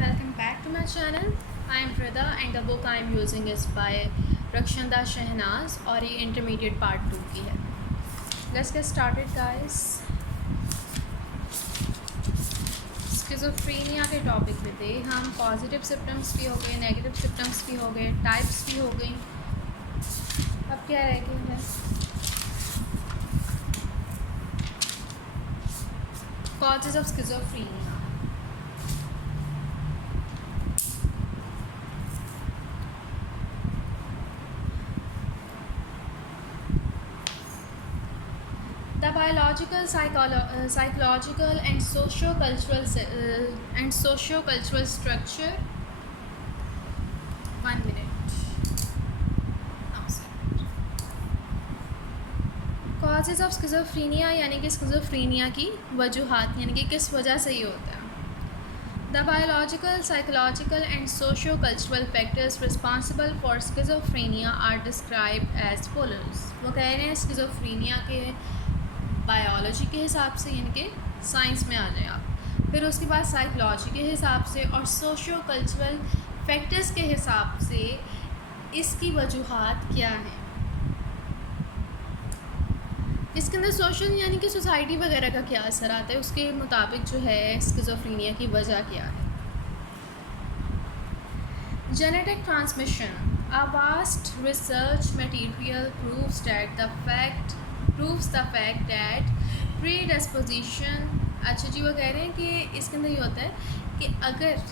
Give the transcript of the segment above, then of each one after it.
welcome back to my channel. I am Rida and the book I am using is by Rakshanda Shehnaz और ये intermediate part 2 की है. Let's get started guys. Schizophrenia के topic पे थे हम. Positive symptoms भी हो गए, नेगेटिव सिम्टम्स भी हो गए, टाइप्स भी हो गई. अब क्या रह गया है? Causes of schizophrenia. The biological, psychological and socio-cultural structure. 1 minute. Causes of schizophrenia यानी कि स्किज़ोफ्रेनिया की वजूहात यानी कि किस वजह से ये होता है. The biological, psychological and socio-cultural factors responsible for schizophrenia are described as follows. वो कह रहे हैं स्किज़ोफ्रेनिया के बायोलॉजी के हिसाब से यानी कि साइंस में आ जाए आप, फिर उसके बाद साइकोलॉजी के हिसाब से और सोशियो कल्चरल फैक्टर्स के हिसाब से इसकी वजूहात क्या हैं. इसके अंदर सोशल यानी कि सोसाइटी वगैरह का क्या असर आता है, उसके मुताबिक जो है स्किज़ोफ्रेनिया की वजह क्या है. Genetic transmission. A vast research material proves the fact that predisposition. अच्छा जी, वो कह रहे हैं कि इसके अंदर ये होता है कि अगर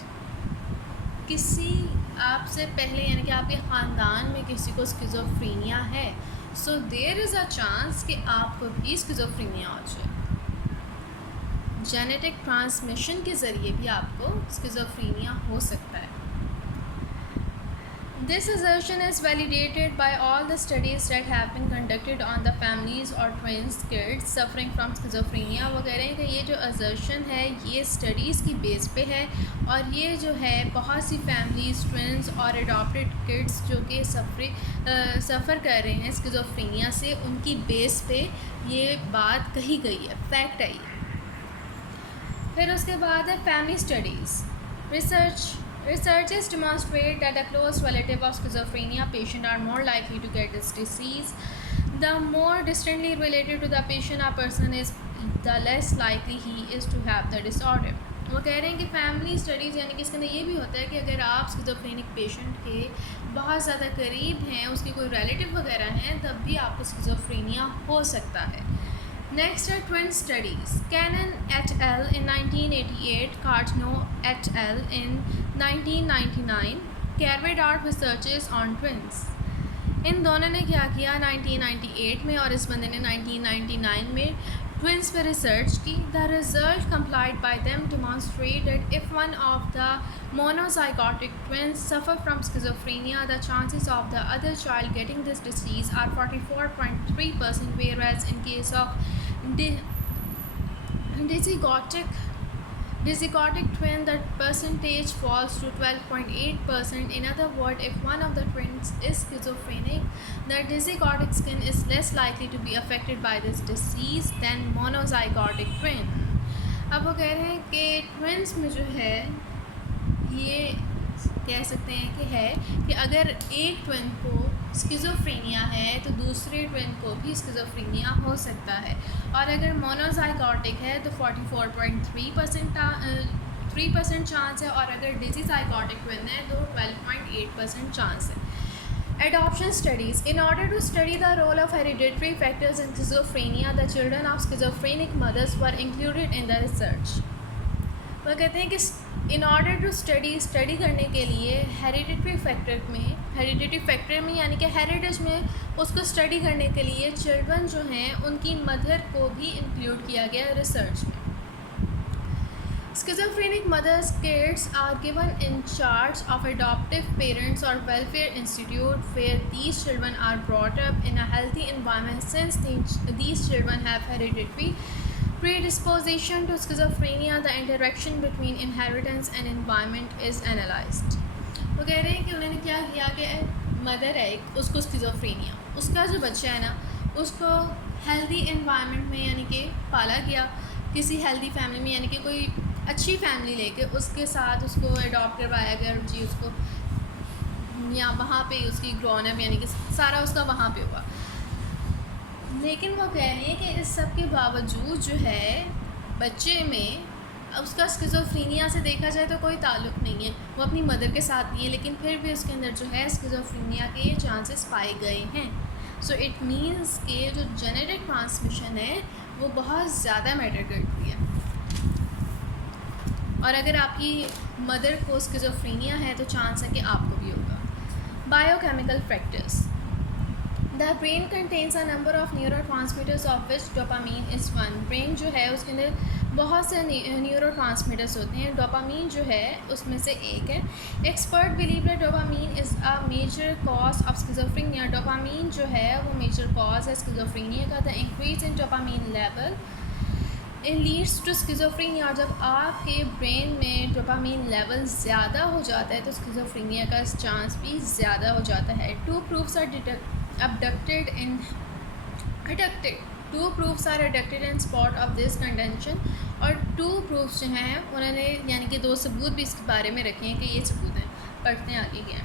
किसी आपसे पहले यानी कि आपके ख़ानदान में किसी को स्किज़ोफ्रेनिया है, so there is a chance कि आपको भी स्किज़ोफ्रेनिया हो जाए. जेनेटिक ट्रांसमिशन के ज़रिए भी आपको स्किज़ोफ्रेनिया हो सकता है. This assertion is validated by all the studies that have been conducted on the families or twins kids suffering from schizophrenia. वो कह रहे हैं कि ये जो assertion है ये studies की बेस पे है और ये जो है बहुत सी families, twins और adopted kids जो कि सफ़र कर रहे हैं schizophrenia से, उनकी बेस पे ये बात कही गई है, फैक्ट है ये. फिर उसके बाद है family studies. Researchers demonstrate that a close relative of schizophrenia patient are more likely to get this disease. The more distantly related to the patient a person is, the less likely he is to have the disorder. वो कह रहे हैं कि family studies यानी कि इसके अंदर ये भी होता है कि अगर आप स्किज़ोफ्रेनिक पेशेंट के बहुत ज़्यादा करीब हैं, उसके कोई रिलेटिव वगैरह हैं, तब भी आपको स्किज़ोफ्रेनिया हो सकता है. Next are twin studies. Cannon et al. In 1988, Cardno et al. In 1999 carried out researches on twins. इन दोनों ने क्या किया 1998 में और इस बंदे ने 1999 में ट्विंस पर रिसर्च की. The result complied bye them demonstrate that if one of the monozygotic twins suffer from schizophrenia, the chances of the other child getting this disease are 44.3%, whereas in case of dizygotic twin, the percentage falls to 12.8%. In other words, if one of the twins is schizophrenic, the dizygotic skin is less likely to be affected by this disease than monozygotic twin. अब वो कह रहे हैं कि twins में जो है ये कह सकते हैं कि है कि अगर एक ट्विन को स्किज़ोफ्रेनिया है तो दूसरे ट्विन को भी स्किज़ोफ्रेनिया हो सकता है, और अगर मोनोजाइगोटिक है तो 44.3% चांस है, और अगर डिजीजाइगोटिक ट्विन है तो 12.8% चांस है. Adoption studies. In order to study the role of hereditary factors in schizophrenia, the children of schizophrenic mothers were included in the research. वो कहते हैं कि इन ऑर्डर टू स्टडी करने के लिए हेरिडिटरी फैक्टर में यानी कि हेरिटेज में उसको स्टडी करने के लिए चिल्ड्रन जो हैं उनकी मदर को भी इंक्लूड किया गया रिसर्च में. Schizophrenic mothers' kids are given in charge of adoptive parents or welfare institute where these children are brought up in a healthy environment. Since these children have hereditary predisposition to schizophrenia, the interaction between inheritance and environment is analyzed. वो कह रहे हैं कि उन्होंने क्या किया कि mother है उसको स्किज़ोफ्रेनिया, उसका जो बच्चा है ना उसको हेल्दी एनवायरनमेंट में यानी कि पाला गया, किसी हेल्दी फैमिली में यानी कि कोई अच्छी फैमिली लेके उसके साथ उसको अडॉप्ट करवाया गया और जी उसको या वहाँ पे उसकी ग्रोन अप यानी कि सारा उसका वहाँ पे हुआ। लेकिन वो कह रही है कि इस सब के बावजूद जो है बच्चे में उसका स्किज़ोफ्रेनिया से देखा जाए तो कोई ताल्लुक़ नहीं है, वो अपनी मदर के साथ नहीं है, लेकिन फिर भी उसके अंदर जो है स्किज़ोफ्रेनिया के चांसेस पाए गए हैं। सो इट मीन्स कि जो जेनेटिक ट्रांसमिशन है वो बहुत ज़्यादा मैटर करती है। और अगर आपकी मदर को स्किज़ोफ्रेनिया है तो चांस है कि आपको भी होगा। Biochemical factors. The brain contains a number of neurotransmitters of which dopamine is one. Brain जो है उसके अंदर बहुत से न्यूरोट्रांसमीटर्स होते हैं, डोपामीन जो है उसमें से एक है। Expert believe that dopamine is a major cause of schizophrenia. Dopamine जो है वो मेजर कॉज है स्किज़ोफ्रेनिया का। The increase in dopamine level it leads to schizophrenia. जब आपके ब्रेन में डोपामीन लेवल ज़्यादा हो जाता है तो स्किज़ोफ्रेनिया का चांस भी ज़्यादा हो जाता है। Two proofs are adducted in support of this contention. और टू प्रूफ्स जो हैं उन्होंने यानी कि 2 सबूत भी इसके बारे में रखे हैं कि ये सबूत हैं। पढ़ते हैं आगे क्या है।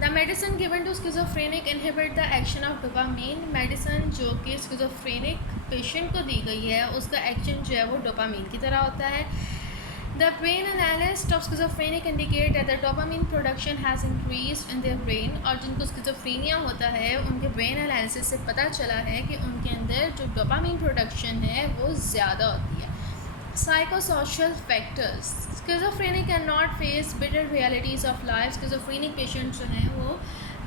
The medicine given to schizophrenic inhibit the action of dopamine. Medicine जो कि स्किज़ोफ्रेनिक पेशेंट को दी गई है उसका एक्शन जो है वो डोपामीन की तरह होता है। The brain analyst of schizophrenic indicate that the dopamine production has increased in their brain. और जिनको स्किज़ोफ्रेनिया होता है उनके ब्रेन एनालिसिस से पता चला है कि उनके अंदर जो डोपामीन प्रोडक्शन है वो ज़्यादा होती है। Psychosocial factors. Schizophrenic can not face bitter realities of life. Schizophrenic patient जो हैं वो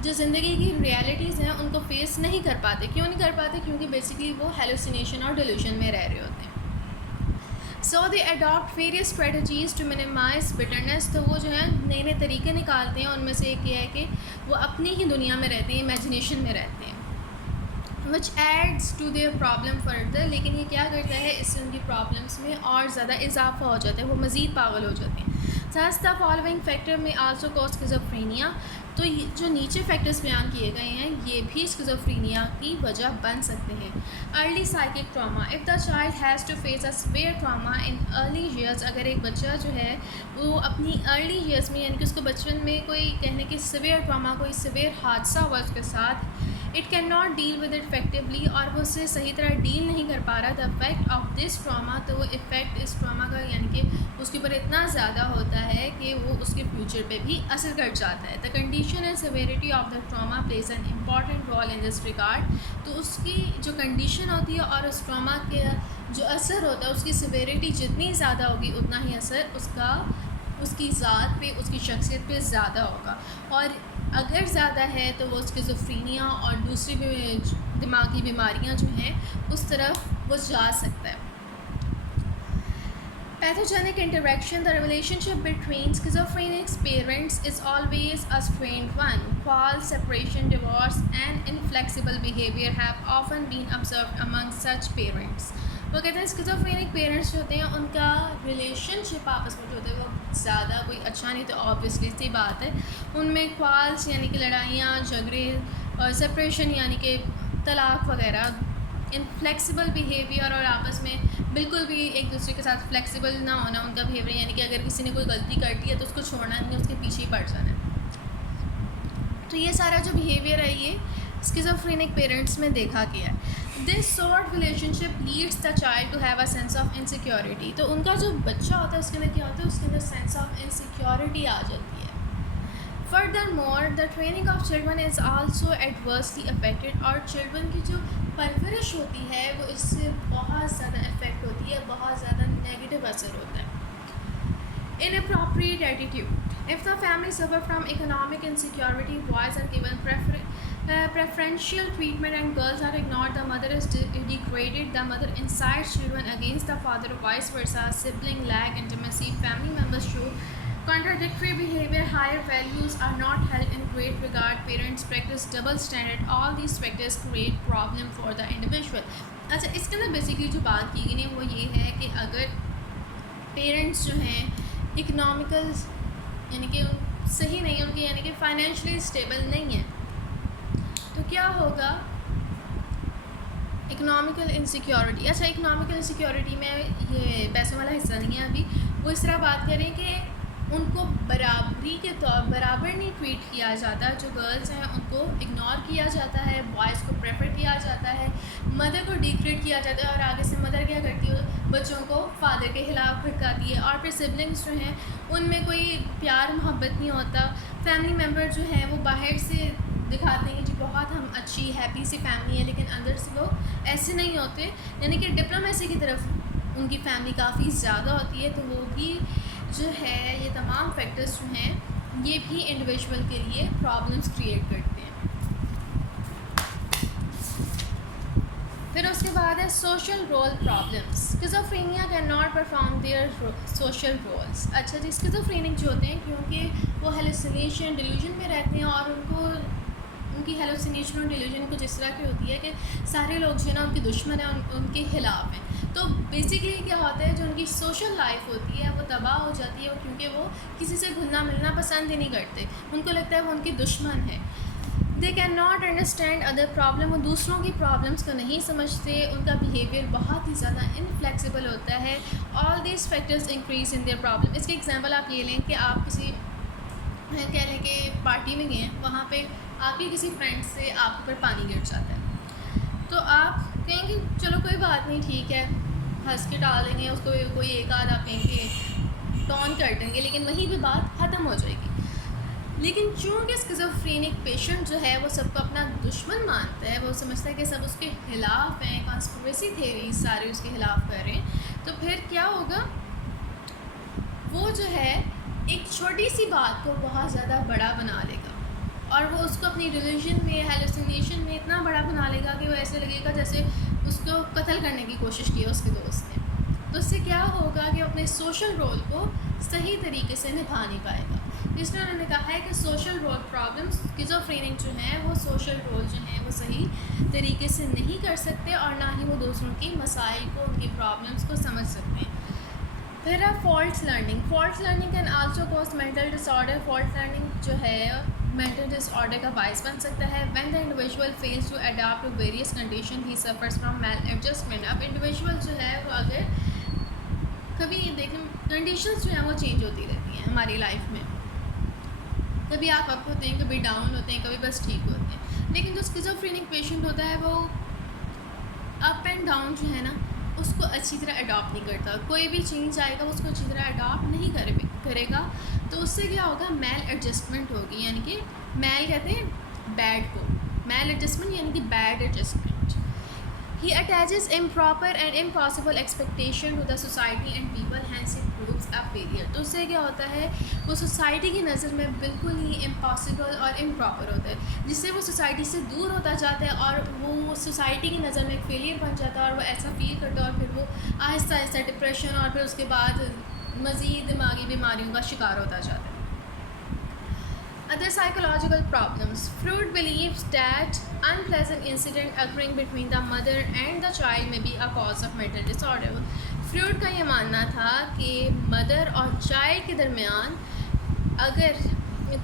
जो ज़िंदगी की रियलिटीज़ हैं उनको फेस नहीं कर पाते। क्यों नहीं कर पाते? क्योंकि बेसिकली वो हेलुसिनेशन और डिल्यूशन में रह रहे होते हैं। So they adopt various strategies to minimize bitterness. तो वो जो है नए नए तरीके निकालते हैं, उनमें से एक ये है कि वो अपनी ही दुनिया में रहते हैं, इमेजिनेशन में रहते हैं। Which adds to their problem further. लेकिन ये क्या करता है, इससे उनकी प्रॉब्लम्स में और ज़्यादा इजाफा हो जाता है, वो मज़ीद पागल हो जाते हैं। सच द फॉलोइंग फैक्टर में आल्सो कॉज स्किज़ोफ्रेनिया। तो ये जो नीचे फैक्टर्स बयान किए गए हैं ये भी स्किज़ोफ्रेनिया की वजह बन सकते हैं। Early psychic trauma. If the child has to face a severe trauma in early years. अगर एक बच्चा जो है वो अपनी अर्ली ईयर्स में यानी कि उसको बचपन में कोई कहने की सिवियर ट्रामा, कोई सिवियर हादसा हुआ उसके साथ, it can not deal with effectively और वो उससे सही तरह डील नहीं कर पा रहा। The effect of this trauma, तो वो इफ़ेक्ट इस ट्रामा का यानी कि उसके ऊपर इतना ज़्यादा होता है कि वो उसके फ्यूचर पे भी असर कर जाता है। The condition and severity of the trauma place an important role in this regard. तो उसकी जो कंडीशन होती है और उस ट्रामा के जो असर होता है उसकी सिवियरिटी जितनी ज़्यादा होगी उतना ही असर उसकी ज़ात पे, उसकी शख्सियत पे ज़्यादा होगा। और अगर ज़्यादा है तो वो स्किज़ोफ्रेनिया और दूसरी भी दिमागी बीमारियां जो हैं उस तरफ वो जा सकता है। Pathogenic interaction. The relationship between schizophrenics parents is always a strained one. Quarrels, separation, divorce and inflexible behavior have often been observed among such parents. वो कहते हैं स्किज़ोफ्रेनिक पेरेंट्स जो होते हैं उनका रिलेशनशिप आपस में जो होता है वो ज़्यादा कोई अच्छा नहीं, तो ऑब्वियसली सी बात है उनमें क्वाल्स यानी कि लड़ाइयाँ, झगड़े और सेपरेशन यानी कि तलाक वगैरह, इनफ्लेक्सिबल बिहेवियर और आपस में बिल्कुल भी एक दूसरे के साथ फ्लेक्सिबल ना होना उनका बिहेवियर, यानी कि अगर किसी ने कोई गलती कर दी है तो उसको छोड़ना नहीं, उसके पीछे ही पड़ जाना है। तो ये सारा जो बिहेवियर है ये स्किज़ोफ्रेनिक पेरेंट्स में देखा गया है। This sort relationship leads the child to have a sense of insecurity. तो उनका जो बच्चा होता है उसके अंदर क्या होता है, उसके अंदर सेंस ऑफ इनसिक्योरिटी आ जाती है। Furthermore, the training of children is also adversely affected। और चिल्ड्रन की जो परवरिश होती है वो इससे बहुत ज़्यादा इफ़ेक्ट होती है, बहुत ज़्यादा नेगेटिव असर होता है। Inappropriate attitude. If the family suffer from economic insecurity, boys are given preferential treatment and girls are ignored, the mother is degraded, the mother incites children against the father, vice versa, sibling lack intimacy, family members show contradictory behavior, higher values are not held in great regard, parents practice double standard, all these factors create problem for the individual। अच्छा, इसके अंदर basically जो बात की गई है वो ये है कि अगर पेरेंट्स जो हैं इकनॉमिकल यानी कि सही नहीं है उनकी, यानी कि फाइनेंशियली स्टेबल नहीं है, तो क्या होगा, इकनॉमिकल इनसिक्योरिटी। अच्छा, इकनॉमिकल इनसिक्योरिटी में ये पैसों वाला हिस्सा नहीं है अभी, वो इस तरह बात करें कि उनको बराबर नहीं ट्रीट किया जाता। जो गर्ल्स हैं उनको इग्नोर किया जाता है, बॉयज़ को प्रेफर किया जाता है, मदर को डिग्रेड किया जाता है, और आगे से मदर क्या करती है, बच्चों को फादर के खिलाफ भड़काती है। और फिर सिबलिंग्स जो हैं उनमें कोई प्यार मोहब्बत नहीं होता। फैमिली मेम्बर जो हैं वो बाहर से दिखाते हैं कि बहुत हम अच्छी हैप्पी सी फैमिली है, लेकिन अंदर से वो ऐसे नहीं होते। यानी कि डिप्लोमेसी की तरफ उनकी फैमिली काफ़ी ज़्यादा होती है। तो वो भी जो है, ये तमाम फैक्टर्स जो हैं ये भी इंडिविजुअल के लिए प्रॉब्लम्स क्रिएट करते हैं। फिर उसके बाद है social role problems. Schizophrenia can not perform their social roles. अच्छा जी, स्किज़ोफ्रेनिक जो होते हैं क्योंकि वो हेलुसिनेशन डिल्यूजन में रहते हैं, और उनकी हेलुसिनेशन और डिल्यूजन कुछ इस तरह की होती है कि सारे लोग जो है ना उनके दुश्मन हैं, उनके ख़िलाफ़ हैं। तो बेसिकली क्या होता है, जो उनकी सोशल लाइफ होती है वो तबाह हो जाती है, क्योंकि वो किसी से घुलना मिलना पसंद ही नहीं करते। उनको लगता है वो उनके दुश्मन है। They can not understand other problem, वो दूसरों की प्रॉब्लम्स को नहीं समझते। उनका बिहेवियर बहुत ही ज़्यादा इनफ्लेक्सिबल होता है। All these factors increase in their problem. इसके एग्जांपल आप ये लें कि आप किसी कह लें कि पार्टी में गए हैं, वहाँ पे आपके किसी फ्रेंड से आप ऊपर पानी गिर जाता है, तो आप कहेंगे चलो कोई बात नहीं, ठीक है, हंस के टाल देंगे उसको, कोई एक आध आप कहेंगे टॉन कर देंगे, लेकिन वहीं पे बात ख़त्म हो जाएगी। लेकिन चूँकि स्किज़ोफ्रेनिक पेशेंट जो है वो सबको अपना दुश्मन मानता है, वो समझता है कि सब उसके खिलाफ़ हैं, कॉन्स्पिरेसी थ्योरी सारे उसके खिलाफ़ कर रहे हैं, तो फिर क्या होगा, वो जो है एक छोटी सी बात को बहुत ज़्यादा बड़ा बना लेगा, और वो उसको अपनी डिल्यूजन में, हेलुसिनेशन में इतना बड़ा बना लेगा कि वो ऐसे लगेगा जैसे उसको कत्ल करने की कोशिश की है उसके दोस्त ने। तो उससे क्या होगा कि अपने सोशल रोल को सही तरीके से निभा नहीं पाएगा। इसलिए उन्होंने कहा है कि सोशल रोल प्रॉब्लम्स, स्किज़ोफ्रेनिक जो हैं वो सोशल रोल जो हैं वो सही तरीके से नहीं कर सकते, और ना ही वो दूसरों की मसाइल को, उनकी प्रॉब्लम्स को समझ सकते हैं। फिर है fault learning. Fault learning can also cause mental disorder. Fault learning जो है मेंटल डिसऑर्डर का बायस बन सकता है। When the individual fails to adopt to various condition he suffers from maladjustment. अब इंडिविजुअल जो है वो अगर कभी देखें, कंडीशंस जो हैं वो चेंज होती रहती हैं हमारी लाइफ में, कभी आप अप होते हैं, कभी डाउन होते हैं, कभी बस ठीक होते हैं। लेकिन जो स्किज़ोफ्रेनिक पेशेंट होता है वो अप एंड डाउन जो है ना उसको अच्छी तरह अडॉप्ट नहीं करता। कोई भी चेंज आएगा उसको अच्छी तरह अडॉप्ट नहीं करेगा, तो उससे क्या होगा, मैल एडजस्टमेंट होगी। यानी कि मैल कहते हैं बैड को, मैल एडजस्टमेंट यानी कि bad adjustment. He attaches improper and impossible expectation to the society and people, hence it proves a failure। तो उससे क्या होता है, वो सोसाइटी की नज़र में बिल्कुल ही इम्पॉसिबल और इम्प्रॉपर होता है, जिससे वो सोसाइटी से दूर होता जाता है, और वो सोसाइटी की नज़र में एक फेलियर बन जाता है, और वो ऐसा फील करता है, और फिर वो आहिस्ता आहिस्ता डिप्रेशन और फिर उसके बाद मज़ीद दिमागी बीमारियों का शिकार होता जाता है। Other psychological problems. Freud believes that unpleasant incident occurring between the mother and the child may be a cause of mental disorder. Freud का ये मानना था कि मदर और चाइल्ड के दरमियान अगर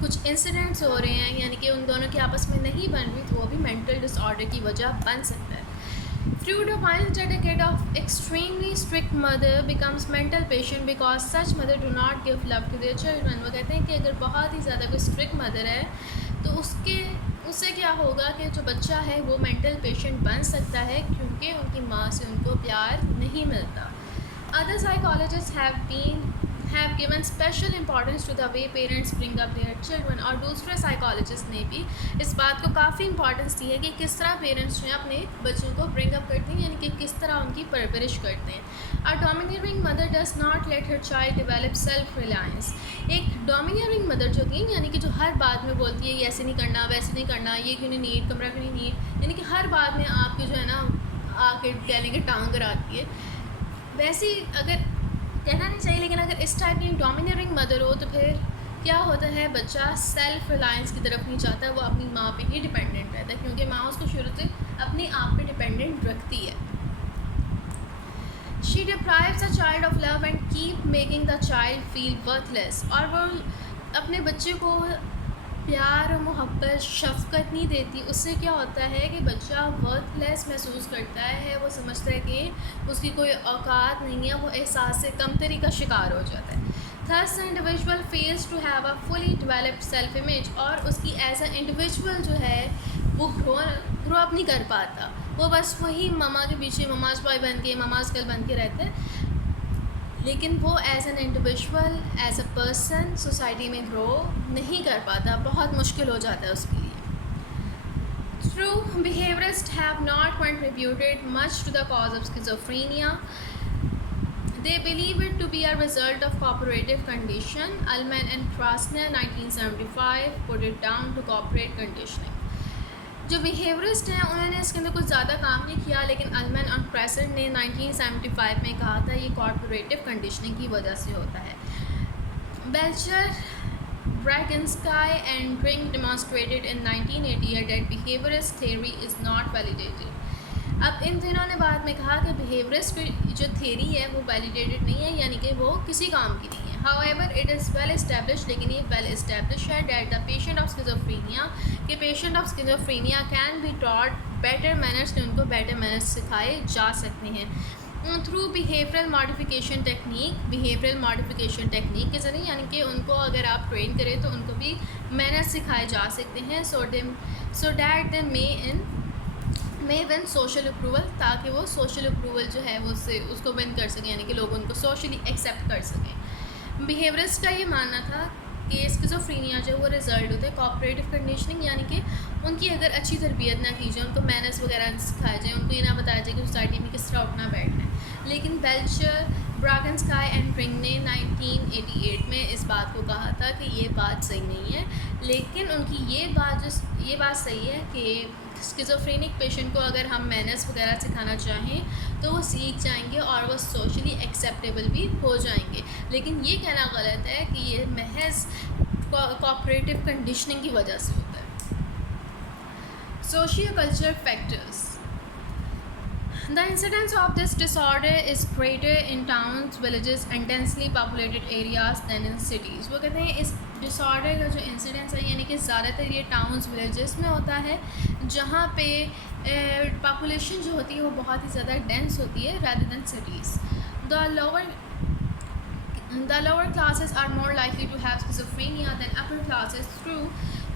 कुछ इंसिडेंट्स हो रहे हैं, यानी कि उन दोनों की आपस में नहीं बन रही, तो वो भी मेंटल डिसऑर्डर की वजह बन सकता है। Freud opines that a kid of extremely strict mother becomes mental patient because such mother do not give love to their children। वो कहते हैं कि अगर बहुत ही ज़्यादा कोई स्ट्रिक्ट मदर है तो उससे क्या होगा कि जो बच्चा है वो मेंटल पेशेंट बन सकता है, क्योंकि उनकी माँ से उनको प्यार नहीं मिलता। Other psychologists have given special importance to the way parents bring up their children। और दूसरे साइकोलॉजिस्ट ने भी इस बात को काफ़ी इंपॉर्टेंस दी है कि किस तरह पेरेंट्स जो हैं अपने बच्चों को ब्रिंग अप करते हैं, यानी कि किस तरह उनकी परवरिश करते हैं। अ dominating mother does not let her child develop self reliance. एक डोमिनेटिंग मदर जो होती है, यानी कि जो हर बात में बोलती है ये ऐसे नहीं करना, वैसे नहीं करना, ये क्यों नहीं नीट, कमरा क्यों नहीं नीट, यानी कि हर बात में आपके जो है ना आके कहने के टांग कराती है, वैसी अगर कहना नहीं चाहिए, लेकिन अगर इस टाइप की डोमिनेटिंग मदर हो तो फिर क्या होता है, बच्चा सेल्फ रिलायंस की तरफ नहीं जाता, वो अपनी माँ पे ही डिपेंडेंट रहता है, क्योंकि माँ उसको शुरू से अपने आप पे डिपेंडेंट रखती है। She deprives a child of love and keep making the child feel worthless. और वो अपने बच्चे को प्यार और मोहब्बत शफ़क़त नहीं देती, उससे क्या होता है कि बच्चा वर्थलेस महसूस करता है। वो समझता है कि उसकी कोई औकात नहीं है, वो एहसास से कमतरी का शिकार हो जाता है। Thus the individual fails to have a fully developed self image, और उसकी एज अ इंडिविजुअल जो है वो ग्रो अप नहीं कर पाता। वो बस वही ममा के पीछे ममाज बॉय बन के, ममाज गर्ल बन के रहते हैं, लेकिन वो as an individual, as a person society में ग्रो नहीं कर पाता। बहुत मुश्किल हो जाता है उसके लिए। True behaviorists have not contributed much to the cause of schizophrenia. They believe it to be a result of cooperative condition. Ullman and Krasner 1975 put it down to corporate conditioning. जो बिहेवियरिस्ट हैं उन्होंने इसके अंदर कुछ ज़्यादा काम नहीं किया, लेकिन अल्मैन और क्रेसन ने 1975 में कहा था ये कॉर्पोरेटिव कंडीशनिंग की वजह से होता है। Belcher, Bragnasky and Drink demonstrated in 1988 that behaviourist theory is not validated. अब इन दिनों ने बाद में कहा कि बिहेवियरिस्ट की जो थ्योरी है वो वैलिडेटेड नहीं है, यानी कि वो किसी काम की नहीं है। However it is well establish, लेकिन ये वेल इस्टेब्लिश है that the patient of schizophrenia के patient of schizophrenia can be taught better manners, कि उनको बेटर मैनर्स सिखाए जा सकते हैं through behavioural modification technique. Behavioural modification technique के ज़रिए, यानी कि उनको अगर आप ट्रेन करें तो उनको भी मैनर्स सिखाए जा सकते हैं। So that they may win social approval, ताकि वो सोशल अप्रूवल जो है वो उसको विन कर सकें, यानी कि लोग उनको सोशली एक्सेप्ट कर सकें। बिहेवियरिस्ट का ये मानना था कि स्किज़ोफ्रेनिया जो वो रिज़ल्ट होता है कॉपरेटिव कंडीशनिंग, यानी कि उनकी अगर अच्छी तरबियत ना की जाए, उनको मैनर्स वगैरह सिखाए जाए, उनको ये ना बताया जाए कि सोसाइटी में किस तरह उठना बैठना है। लेकिन बेल्चर, ब्रैगनस्काई एंड रिंग ने 1988 में इस बात को कहा था कि ये बात सही नहीं है, लेकिन उनकी ये बात सही है कि स्किज़ोफ्रेनिक पेशेंट को अगर हम मैनर्स वगैरह सिखाना चाहें तो वो सीख जाएंगे और वो सोशली एक्सेप्टेबल भी हो जाएंगे। लेकिन ये कहना गलत है कि ये महज कोऑपरेटिव कंडीशनिंग की वजह से होता है। Socio cultural factors. The incidence of this disorder is greater in towns, villages and densely populated areas than in cities. वो कहते हैं इस डिसऑर्डर का जो इंसिडेंस है, यानी कि ज़्यादातर ये टाउन्स विलेजेस में होता है, जहाँ पे पॉपुलेशन जो होती है वो बहुत ही ज़्यादा डेंस होती है rather than cities. The lower classes are more likely to have schizophrenia than upper classes.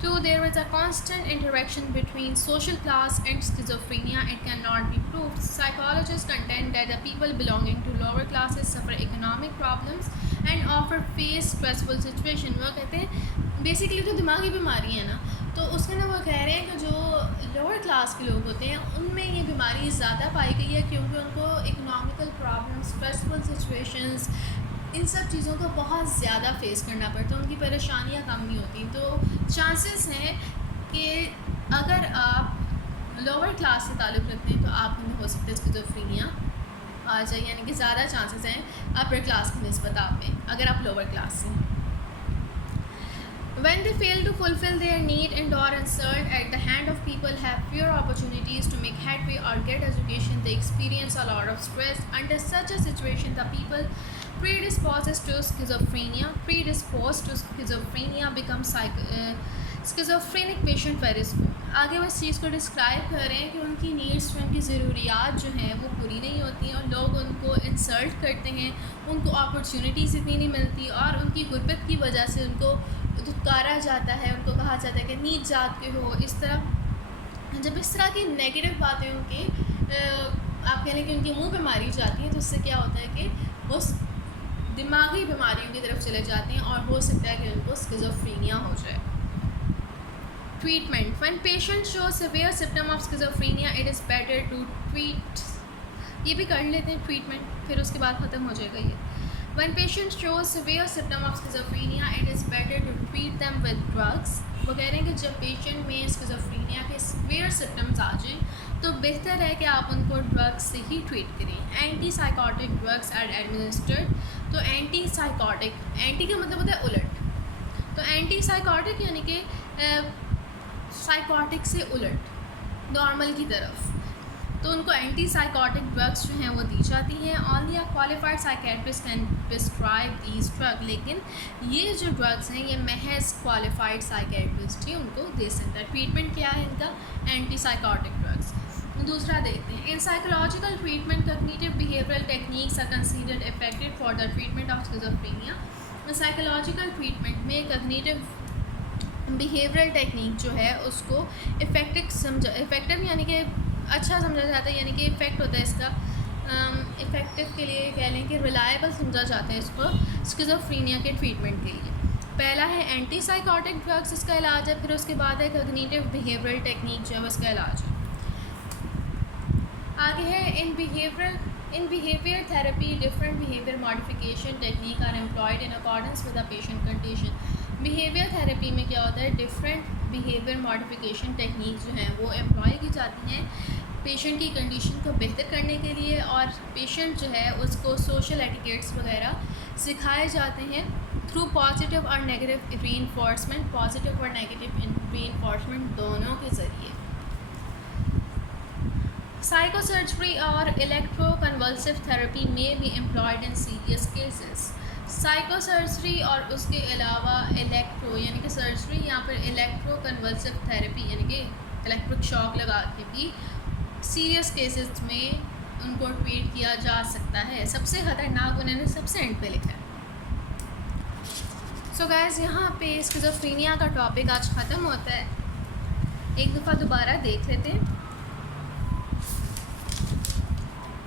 True, there is a constant interaction between social class and schizophrenia. It cannot be proved. Psychologists contend that the people belonging to lower classes suffer economic problems and often face stressful situation. वो कहते हैं basically जो दिमागी बीमारी है ना, तो उसके ना वो कह रहे हैं कि जो लोअर क्लास के लोग होते हैं उनमें ये बीमारी ज़्यादा पाई गई है, क्योंकि उनको इकोनॉमिकल प्रॉब्लम्स, स्ट्रेसफुल सिचुएशंस, इन सब चीज़ों को बहुत ज़्यादा फेस करना पड़ता है, उनकी परेशानियाँ कम नहीं होती। तो चांसेस हैं कि अगर आप लोअर क्लास से ताल्लुक़ रखते हैं तो आप में हो सकता है स्किज़ोफ्रेनिया आ जाए, यानी कि ज़्यादा चांसेस हैं अपर क्लास की निस्बत आप में अगर आप लोअर क्लास से हैं। When they fail to fulfill their need, endure insult at the hand of people, have fewer opportunities to make headway or get education, they experience a lot of stress. Under such a situation, the people predisposed to schizophrenia become schizophrenic patient very soon. आगे वो इस चीज़ को describe कर रहे हैं कि उनकी needs, उनकी ज़रूरियात जो हैं वो पूरी नहीं होती हैं और लोग उनको इंसल्ट करते हैं, उनको अपॉर्चुनिटीज़ इतनी नहीं मिलती और उनकी गुर्बत की वजह से उनको धुतकारा जाता है, उनको कहा जाता है कि नीच जात के हो। इस तरह जब इस तरह की नेगेटिव बातें उनके आप कह लें कि उनके मुंह पे मारी जाती हैं, तो उससे क्या होता है कि वो दिमागी बीमारियों की तरफ चले जाते हैं और हो सकता है कि उनको स्किज़ोफ्रेनिया हो जाए। Treatment. When patient show severe symptom of schizophrenia, it is better to treat. ये भी कर लेते हैं ट्रीटमेंट, फिर उसके बाद ख़त्म हो जाएगा ये। When patients show severe symptom of schizophrenia, it is better to treat them with drugs. वो कह रहे हैं कि जब पेशेंट में स्किज़ोफ्रेनिया के सीवियर सिम्टम्स आ जाएं तो बेहतर है कि आप उनको ड्रग्स से ही ट्रीट करें। Anti psychotic drugs are administered. तो एंटी साइकोटिक, एंटी का मतलब होता है उलट, तो एंटी साइकोटिक यानी कि साइकोटिक से उलट, नॉर्मल की तरफ। तो उनको एंटी साइकोटिक ड्रग्स जो हैं वो दी जाती हैं। Only a qualified psychiatrist can prescribe these drug, लेकिन ये जो ड्रग्स हैं ये महज क्वालिफाइड साइकेट्रिस्ट ही उनको दे सकता है। ट्रीटमेंट क्या है इनका? Anti psychotic drugs. दूसरा देखते हैं, in psychological treatment cognitive behavioural techniques are considered effective for the treatment of schizophrenia. Psychological treatment में कॉग्निटिव बिहेवियरल टेक्निक जो है उसको इफ़ेक्टिव यानी कि अच्छा समझा जाता है, यानी कि इफ़ेक्ट होता है इसका इफ़ेक्टिव के लिए कह लें कि रिलायबल समझा जाता है इसको स्किज़ोफ्रेनिया के ट्रीटमेंट के लिए। पहला है एंटी साइकोटिक ड्रग्स, इसका इलाज है। फिर उसके बाद है कॉग्निटिव बिहेवियरल टेक्निक जो है उसका इलाज है। आगे है in behaviour therapy different behaviour modification technique are employed in accordance with the patient condition. Behaviour therapy में क्या होता है? डिफरेंट बिहेवियर मॉडिफिकेशन टेक्निक जो हैं वो एम्प्लॉय की जाती हैं पेशेंट की कंडीशन को बेहतर करने के लिए, और पेशेंट जो है उसको सोशल एटिकेट्स वगैरह सिखाए जाते हैं थ्रू पॉजिटिव और नेगेटिव रीइंफोर्समेंट, पॉजिटिव और नेगेटिव रीइंफोर्समेंट दोनों के ज़रिए। साइकोसर्जरी और इलेक्ट्रोकन्वल्सिव थेरेपी में भी employed in serious cases. Psychosurgery और उसके अलावा इलेक्ट्रो यानी कि सर्जरी, यहाँ पर इलेक्ट्रोकन्वल्सिव थेरेपी यानी कि इलेक्ट्रिक शॉक लगा के भी सीरियस केसेस में उनको ट्रीट किया जा सकता है। सबसे ख़तरनाक उन्होंने सबसे एंड पे लिखा है। सो गाइस, यहाँ पे स्किज़ोफ्रेनिया का टॉपिक आज ख़त्म होता है। एक दफ़ा दोबारा देख लेते हैं।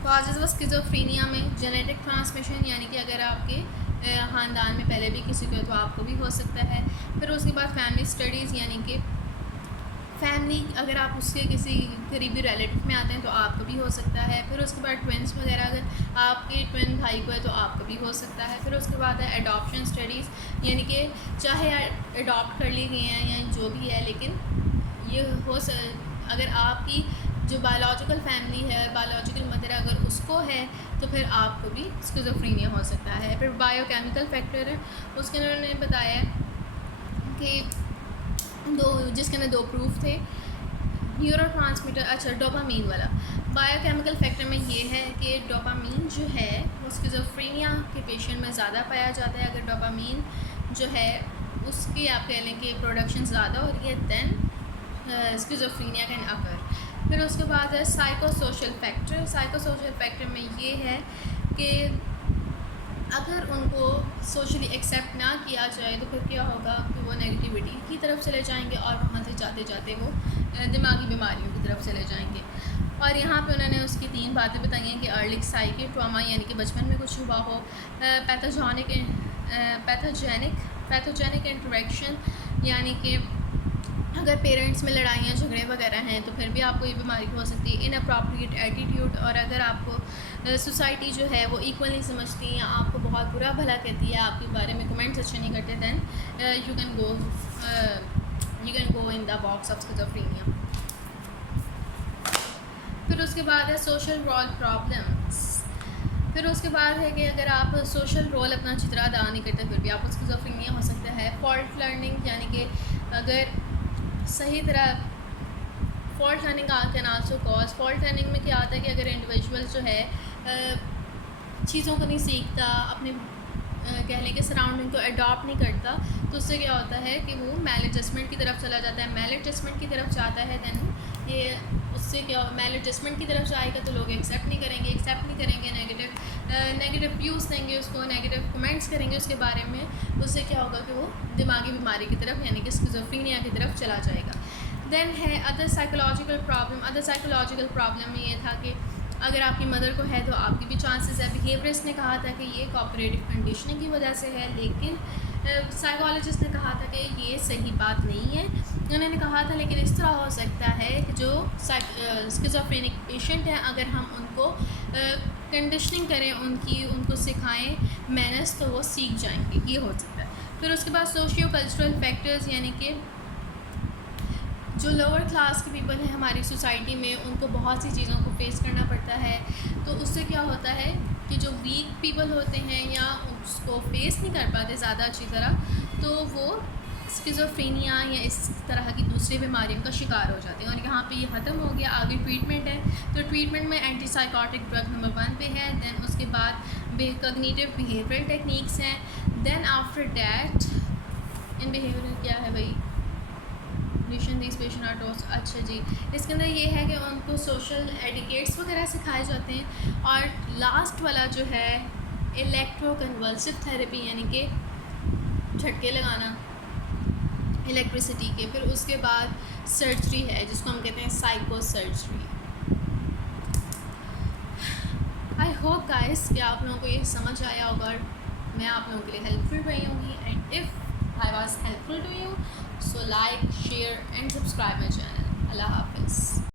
कॉजेज़ ऑफ स्किज़ोफ्रेनिया में जेनेटिक ट्रांसमिशन, यानी कि अगर आपके ख़ानदान में पहले भी किसी को है तो आपको भी हो सकता है। फिर उसके बाद फैमिली स्टडीज़, यानी कि फैमिली अगर आप उसके किसी करीबी रिलेटिव में आते हैं तो आपको भी हो सकता है। फिर उसके बाद ट्विन्स वगैरह, अगर आपके ट्विन भाई को है तो आपको भी हो सकता है। फिर उसके बाद है एडॉप्शन स्टडीज़, यानी कि चाहे एडॉप्ट कर लिए गए हैं या जो भी है, लेकिन ये अगर आपकी जो बायोलॉजिकल फैमिली है, बायोलॉजिकल मदर अगर उसको है तो फिर आपको भी स्किज़ोफ्रेनिया हो सकता है। फिर बायोकेमिकल फैक्टर है, उसके उन्होंने बताया कि जिसके अंदर 2 प्रूफ थे। न्यूरोट्रांसमीटर, अच्छा डोपामीन वाला बायोकेमिकल फैक्टर में ये है कि डोपामीन जो है वो स्किज़ोफ्रेनिया के पेशेंट में ज़्यादा पाया जाता है। अगर डोपामीन जो है उसकी आप कह लें कि प्रोडक्शन ज़्यादा हो रही है दैन स्किज़ोफ्रेनिया कैन अकर। फिर उसके बाद है साइकोसोशल फैक्टर। साइकोसोशल फैक्टर में ये है कि अगर उनको सोशली एक्सेप्ट ना किया जाए तो फिर क्या होगा कि वो नेगेटिविटी की तरफ चले जाएंगे और वहाँ से जाते जाते वो दिमागी बीमारियों की तरफ चले जाएंगे। और यहाँ पे उन्होंने उसकी 3 बातें बताई हैं कि अर्ली साइकिक ट्रॉमा, यानी कि बचपन में कुछ हुआ हो। पैथोजेनिक इंटरेक्शन, यानी कि अगर पेरेंट्स में लड़ाइयाँ झगड़े वगैरह हैं तो फिर भी आपको ये बीमारी हो सकती है। इनअप्रोप्रिएट एटीट्यूड, और अगर आपको सोसाइटी जो है वो इक्वल नहीं समझती या आपको बहुत बुरा भला कहती है, आपके बारे में कमेंट्स अच्छे नहीं करते, then you can go in the box of schizophrenia. फिर उसके बाद है सोशल रोल प्रॉब्लम्स। फिर उसके बाद है कि अगर आप सोशल रोल अपना अच्छी तरह अदा नहीं करते फिर भी आपको स्किज़ोफ्रेनिया हो सकता है। फॉल्ट लर्निंग, यानी कि अगर सही तरह fault learning can also cause. Fault learning में क्या आता है कि अगर इंडिविजुअल जो है चीज़ों को नहीं सीखता, अपने कह लें कि सराउंडिंग को अडॉप्ट नहीं करता, तो उससे क्या होता है कि वो मैल एडजस्टमेंट की तरफ चला जाता है। मैल एडजस्टमेंट की तरफ जाता है दैन ये उससे क्या मैल एडजस्टमेंट की तरफ जाएगा तो लोग एक्सेप्ट नहीं करेंगे, नेगेटिव व्यूज़ देंगे उसको, नेगेटिव कमेंट्स करेंगे उसके बारे में। उससे क्या होगा कि वो दिमागी बीमारी की तरफ यानी कि स्किज़ोफ्रेनिया की तरफ चला जाएगा। देन है अदर साइकोलॉजिकल प्रॉब्लम में ये था कि अगर आपकी मदर को है तो आपकी भी चांसेस है। बिहेवियरिस्ट ने कहा था कि ये कोऑपरेटिव कंडीशनिंग की वजह से है, लेकिन साइकोलॉजिस्ट ने कहा था कि ये सही बात नहीं है। उन्होंने कहा था लेकिन इस तरह हो सकता है कि जो स्किज़ोफ्रेनिक पेशेंट हैं अगर हम उनको कंडीशनिंग करें, उनको सिखाएं मैनर्स, तो वो सीख जाएंगे, ये हो सकता है। फिर उसके बाद सोशियो कल्चरल फैक्टर्स, यानी कि जो लोअर क्लास के पीपल हैं हमारी सोसाइटी में, उनको बहुत सी चीज़ों को फेस करना पड़ता है। तो उससे क्या होता है कि जो वीक पीपल होते हैं या उसको फेस नहीं कर पाते ज़्यादा अच्छी तरह, तो वो स्किज़ोफ्रेनिया या इस तरह की दूसरी बीमारियों का शिकार हो जाते हैं। और यहाँ पे ये ख़त्म हो गया, आगे ट्रीटमेंट है। तो ट्रीटमेंट में एंटीसाइकोटिक ड्रग नंबर 1 पे है, दैन उसके बाद कॉग्निटिव बिहेवियरल टेक्निक्स हैं, then after that in behaviour क्या है भाई, दिस पेशेंट आर टॉस, अच्छा जी, इसके अंदर ये है कि उनको सोशल एटिकेट्स वगैरह सिखाए जाते हैं। और लास्ट वाला जो है इलेक्ट्रोकन्वल्सिव थेरेपी, यानी कि झटके लगाना इलेक्ट्रिसिटी के, फिर उसके बाद सर्जरी है जिसको हम कहते हैं psycho surgery. I hope guys कि आप लोगों को ये समझ आया होगा और मैं आप लोगों के लिए हेल्पफुल रही होंगी। And if I was helpful to you, so like, share and subscribe my channel. Allah Hafiz.